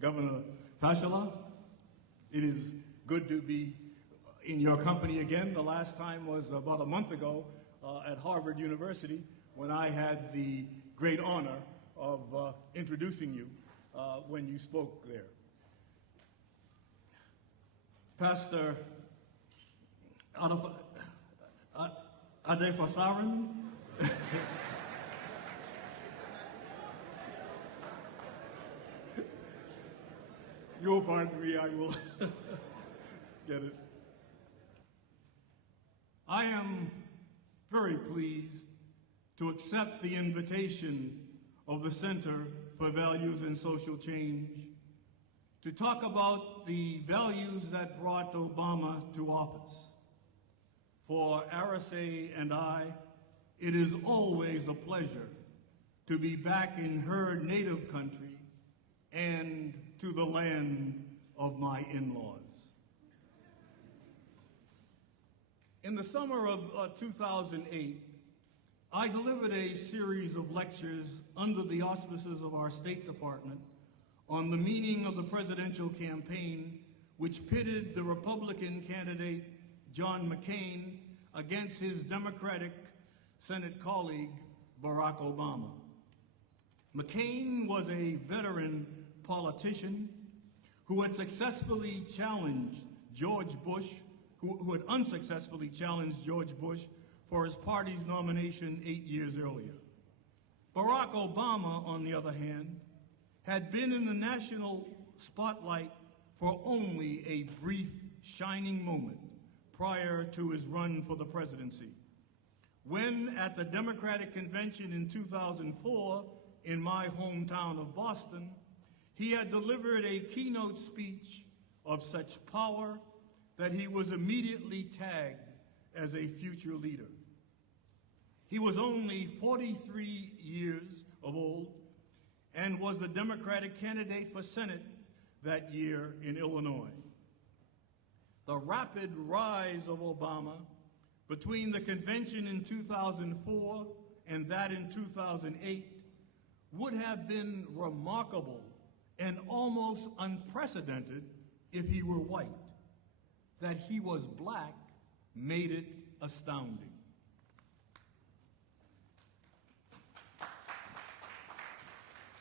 Governor Fashola, it is good to be in your company again. The last time was about a month ago at Harvard University when I had the great honor of introducing you when you spoke there. Pastor Adefasaran, you'll pardon me, I will get it. I am very pleased to accept the invitation of the Center for Values and Social Change to talk about the values that brought Obama to office. For Araceli and I, it is always a pleasure to be back in her native country and to the land of my in-laws. In the summer of 2008, I delivered a series of lectures under the auspices of our State Department on the meaning of the presidential campaign, which pitted the Republican candidate John McCain against his Democratic Senate colleague, Barack Obama. McCain was a veteran politician who had successfully challenged George Bush, who had unsuccessfully challenged George Bush for his party's nomination 8 years earlier. Barack Obama, on the other hand, had been in the national spotlight for only a brief, shining moment prior to his run for the presidency, when at the Democratic Convention in 2004 in my hometown of Boston, he had delivered a keynote speech of such power that he was immediately tagged as a future leader. He was only 43 years of old and was the Democratic candidate for Senate that year in Illinois. The rapid rise of Obama between the convention in 2004 and that in 2008 would have been remarkable and almost unprecedented if he were white. That he was black made it astounding.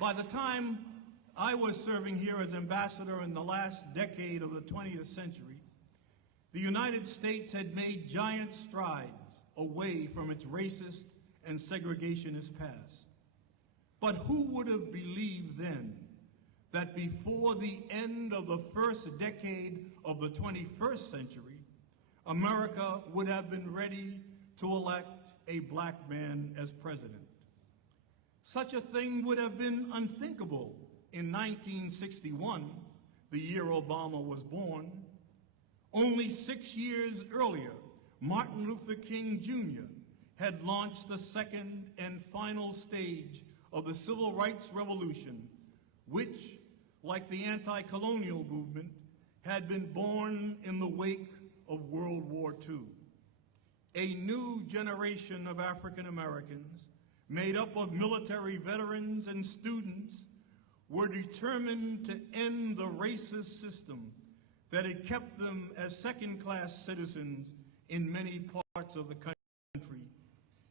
By the time I was serving here as ambassador in the last decade of the 20th century, the United States had made giant strides away from its racist and segregationist past. But who would have believed then that before the end of the first decade of the 21st century, America would have been ready to elect a black man as president? Such a thing would have been unthinkable in 1961, the year Obama was born. Only 6 years earlier, Martin Luther King Jr. had launched the second and final stage of the Civil Rights Revolution, which, like the anti-colonial movement, had been born in the wake of World War II. A new generation of African Americans, made up of military veterans and students, were determined to end the racist system that had kept them as second-class citizens in many parts of the country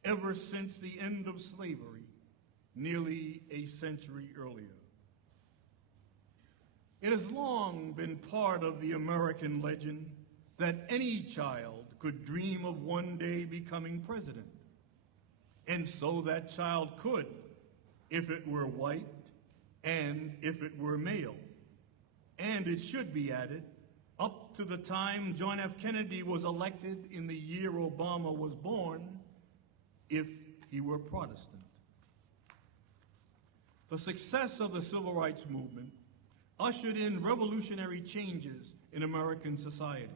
ever since the end of slavery, nearly a century earlier. It has long been part of the American legend that any child could dream of one day becoming president. And so that child could, if it were white and if it were male. And it should be added, up to the time John F. Kennedy was elected in the year Obama was born, if he were Protestant. The success of the civil rights movement ushered in revolutionary changes in American society.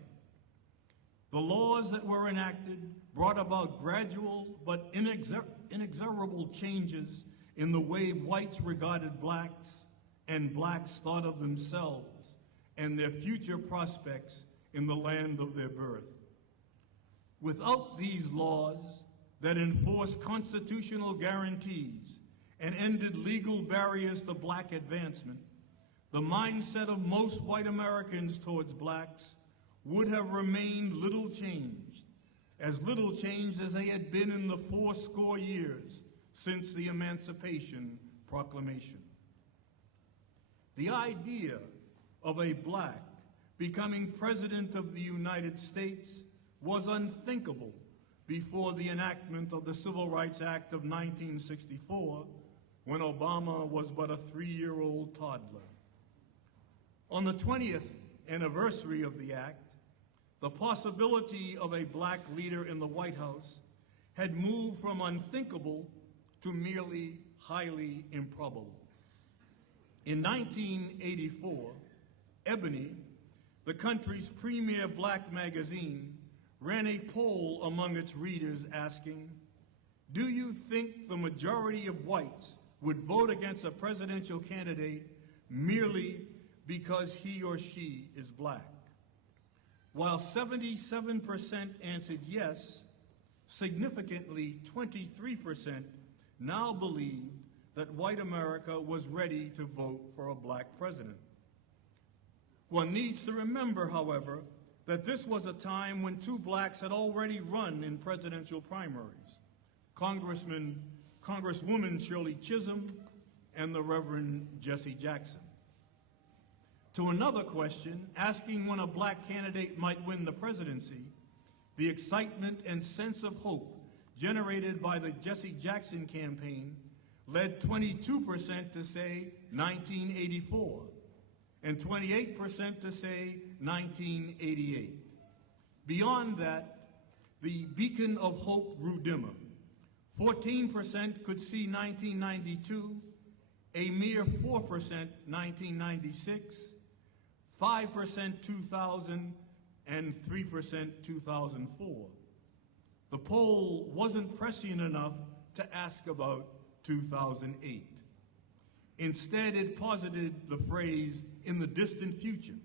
The laws that were enacted brought about gradual but inexorable changes in the way whites regarded blacks and blacks thought of themselves and their future prospects in the land of their birth. Without these laws that enforced constitutional guarantees and ended legal barriers to black advancement, the mindset of most white Americans towards blacks would have remained little changed as they had been in the 80 years since the Emancipation Proclamation. The idea of a black becoming President of the United States was unthinkable before the enactment of the Civil Rights Act of 1964, when Obama was but a 3-year-old toddler. On the 20th anniversary of the act, the possibility of a black leader in the White House had moved from unthinkable to merely highly improbable. In 1984, Ebony, the country's premier black magazine, ran a poll among its readers asking, "Do you think the majority of whites would vote against a presidential candidate merely because he or she is black?" While 77% answered yes, significantly 23% now believed that white America was ready to vote for a black president. One needs to remember, however, that this was a time when 2 blacks had already run in presidential primaries, Congresswoman Shirley Chisholm and the Reverend Jesse Jackson. To another question, asking when a black candidate might win the presidency, the excitement and sense of hope generated by the Jesse Jackson campaign led 22% to say 1984 and 28% to say 1988. Beyond that, the beacon of hope grew dimmer. 14% could see 1992, a mere 4% 1996, 5% 2000, and 3% 2004. The poll wasn't prescient enough to ask about 2008. Instead, it posited the phrase, "in the distant future,"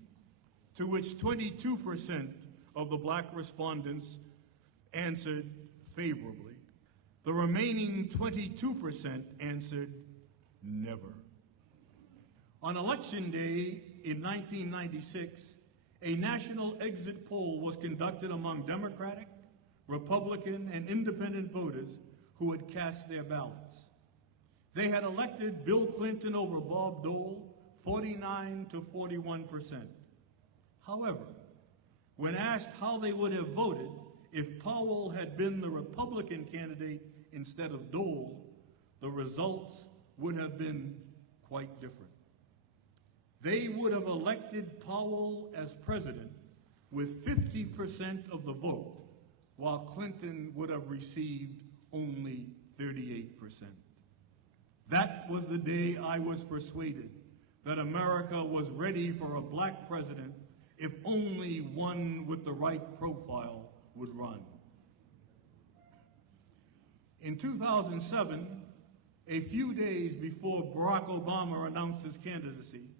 to which 22% of the black respondents answered favorably. The remaining 22% answered never. On Election Day in 1996, a national exit poll was conducted among Democratic, Republican, and Independent voters who had cast their ballots. They had elected Bill Clinton over Bob Dole, 49 to 41%. However, when asked how they would have voted if Powell had been the Republican candidate instead of Dole, the results would have been quite different. They would have elected Powell as president with 50% of the vote, while Clinton would have received only 38%. That was the day I was persuaded that America was ready for a black president if only one with the right profile would run. In 2007, a few days before Barack Obama announced his candidacy,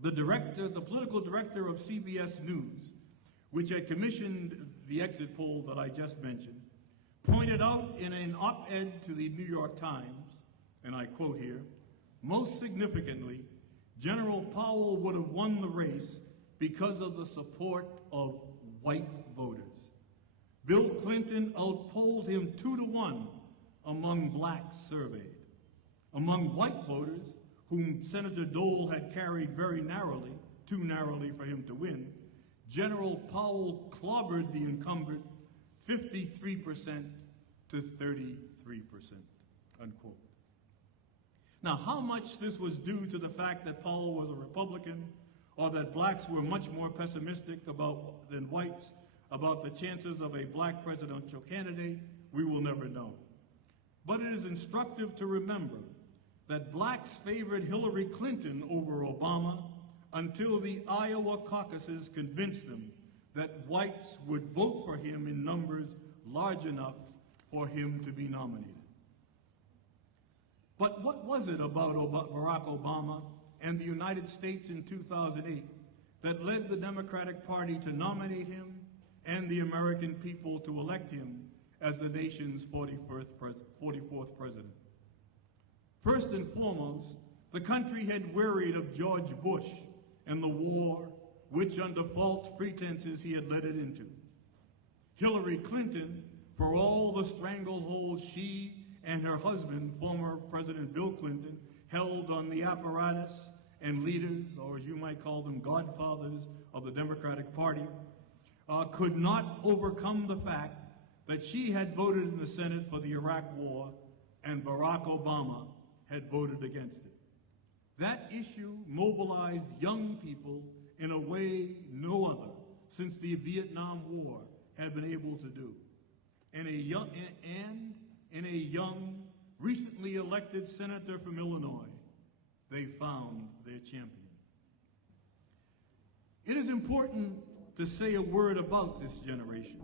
the political director of CBS News, which had commissioned the exit poll that I just mentioned, pointed out in an op-ed to the New York Times, and I quote here, "Most significantly, General Powell would have won the race because of the support of white voters. Bill Clinton outpolled him 2-1 among blacks surveyed. Among white voters, whom Senator Dole had carried very narrowly, too narrowly for him to win, General Powell clobbered the incumbent 53% to 33%, unquote. Now, how much this was due to the fact that Powell was a Republican, or that blacks were much more pessimistic than whites about the chances of a black presidential candidate, we will never know. But it is instructive to remember that blacks favored Hillary Clinton over Obama until the Iowa caucuses convinced them that whites would vote for him in numbers large enough for him to be nominated. But what was it about Barack Obama and the United States in 2008 that led the Democratic Party to nominate him and the American people to elect him as the nation's 44th president? First and foremost, The country had wearied of George Bush and the war, which under false pretenses he had led it into. Hillary Clinton, for all the stranglehold she and her husband, former President Bill Clinton, held on the apparatus and leaders, or as you might call them, godfathers of the Democratic Party, could not overcome the fact that she had voted in the Senate for the Iraq War and Barack Obama had voted against it. That issue mobilized young people in a way no other since the Vietnam War had been able to do. And in a young, recently elected senator from Illinois, they found their champion. It is important to say a word about this generation.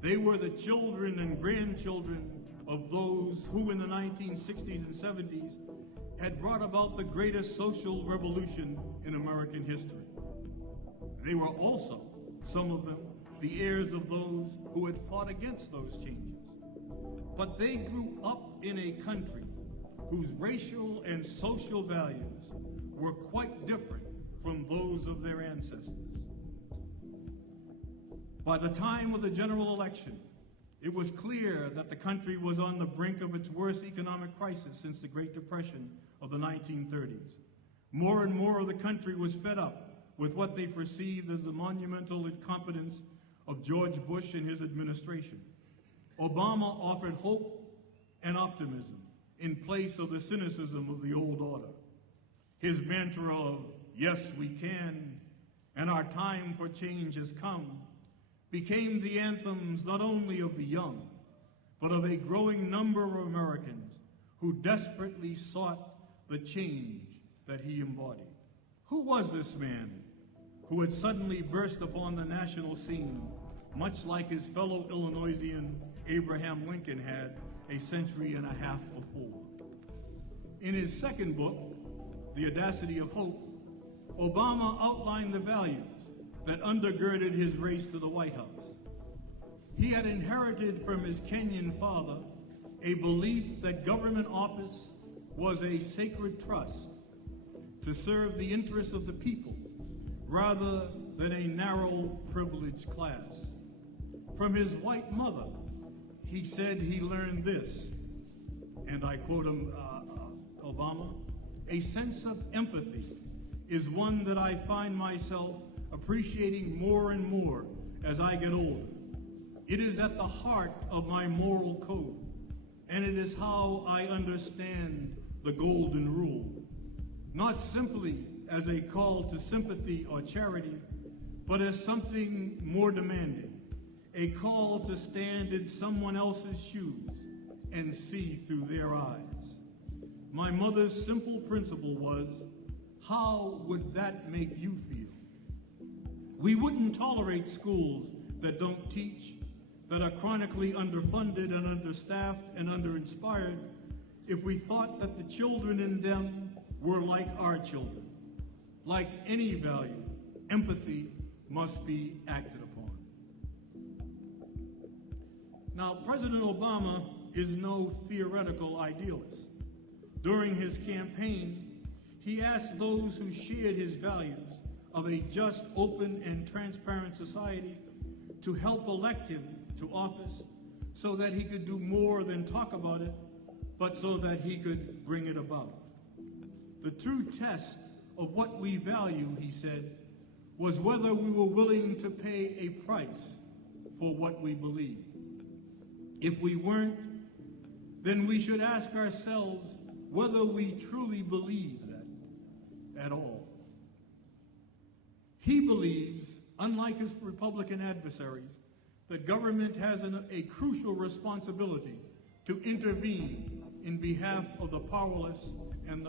They were the children and grandchildren of those who in the 1960s and 70s had brought about the greatest social revolution in American history. They were also, some of them, the heirs of those who had fought against those changes. But they grew up in a country whose racial and social values were quite different from those of their ancestors. By the time of the general election, it was clear that the country was on the brink of its worst economic crisis since the Great Depression of the 1930s. More and more of the country was fed up with what they perceived as the monumental incompetence of George Bush and his administration. Obama offered hope and optimism in place of the cynicism of the old order. His mantra of, "Yes, we can," and "Our time for change has come," became the anthems not only of the young, but of a growing number of Americans who desperately sought the change that he embodied. Who was this man who had suddenly burst upon the national scene, much like his fellow Illinoisian Abraham Lincoln had a century and a half before? In his second book, The Audacity of Hope, Obama outlined the values that undergirded his race to the White House. He had inherited from his Kenyan father a belief that government office was a sacred trust to serve the interests of the people rather than a narrow privileged class. From his white mother, he said he learned this, and I quote him, Obama, "A sense of empathy is one that I find myself appreciating more and more as I get older. It is at the heart of my moral code, and it is how I understand the golden rule, not simply as a call to sympathy or charity, but as something more demanding, a call to stand in someone else's shoes and see through their eyes. My mother's simple principle was, how would that make you feel? We wouldn't tolerate schools that don't teach, that are chronically underfunded and understaffed and underinspired, if we thought that the children in them were like our children. Like any value, empathy must be acted upon." Now, President Obama is no theoretical idealist. During his campaign, he asked those who shared his values of a just, open, and transparent society to help elect him to office so that he could do more than talk about it, but so that he could bring it about. The true test of what we value, he said, was whether we were willing to pay a price for what we believe. If we weren't, then we should ask ourselves whether we truly believe that at all. He believes, unlike his Republican adversaries, that government has a crucial responsibility to intervene in behalf of the powerless and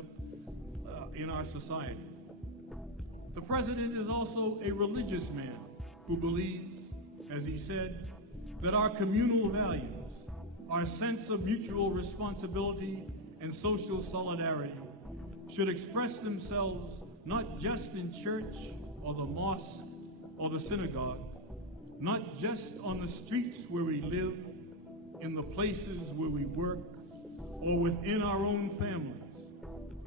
in our society. The president is also a religious man who believes, as he said, that our communal values, our sense of mutual responsibility and social solidarity should express themselves not just in church or the mosque or the synagogue, not just on the streets where we live, in the places where we work, or within our own families,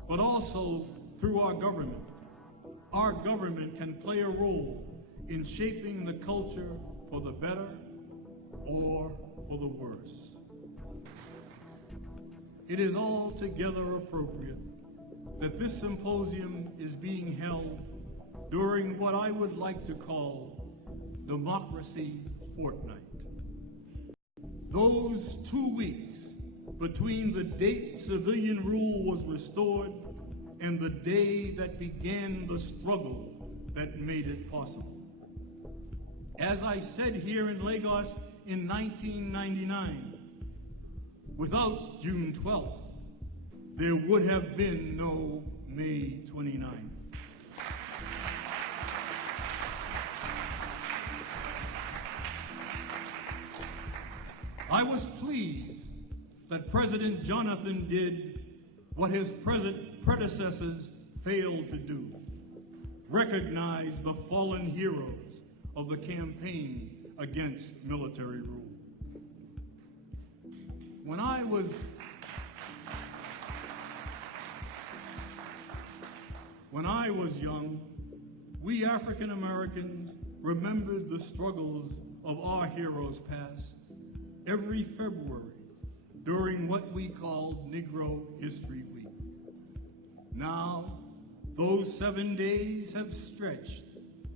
but also through our government. Our government can play a role in shaping the culture for the better or for the worse. It is altogether appropriate that this symposium is being held during what I would like to call Democracy Fortnight. Those 2 weeks between the date civilian rule was restored and the day that began the struggle that made it possible. As I said here in Lagos in 1999, without June 12th, there would have been no May 29th. I was pleased that President Jonathan did what his predecessors failed to do: recognize the fallen heroes of the campaign against military rule. When I was young, we African Americans remembered the struggles of our heroes past every February during what we called Negro History Week. Now, those 7 days have stretched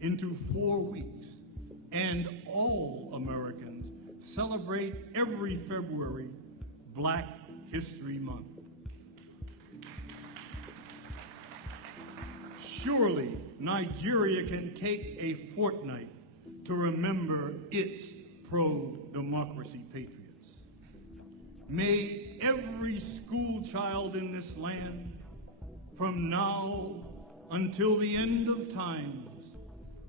into 4 weeks, and all Americans celebrate every February Black History Month. Surely, Nigeria can take a fortnight to remember its pro-democracy patriots. May every school child in this land, from now until the end of times,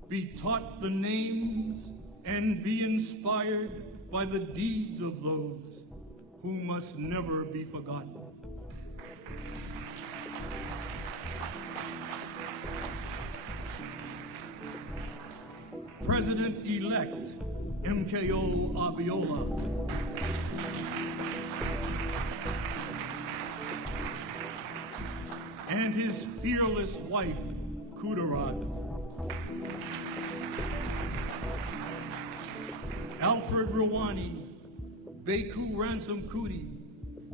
be taught the names and be inspired by the deeds of those who must never be forgotten. President-elect MKO Abiola and his fearless wife, Kudirat, Alfred Rwani, Beku Ransom Kuti,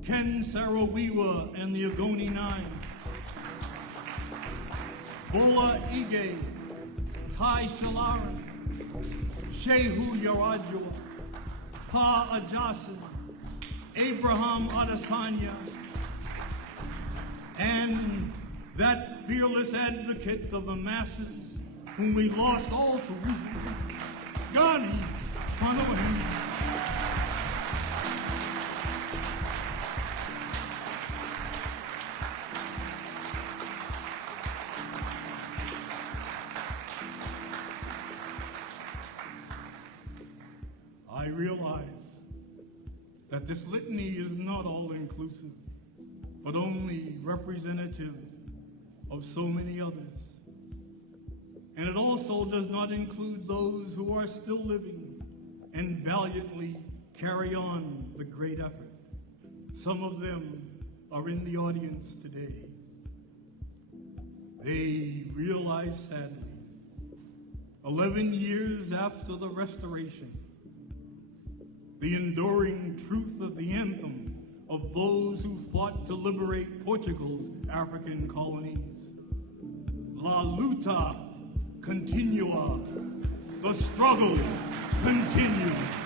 Ken Saro-Wiwa and the Ogoni Nine, Bola Ige, Tai Shalaran, Shehu Yaradua, Pa Ajasin, Abraham Adesanya, and that fearless advocate of the masses whom we lost all too recently, Gandhi Manohar. I realize that this litany is not all-inclusive, but only representative of so many others. And it also does not include those who are still living and valiantly carry on the great effort. Some of them are in the audience today. They realize sadly, 11 years after the Restoration, the enduring truth of the anthem of those who fought to liberate Portugal's African colonies. La luta continua, the struggle continues.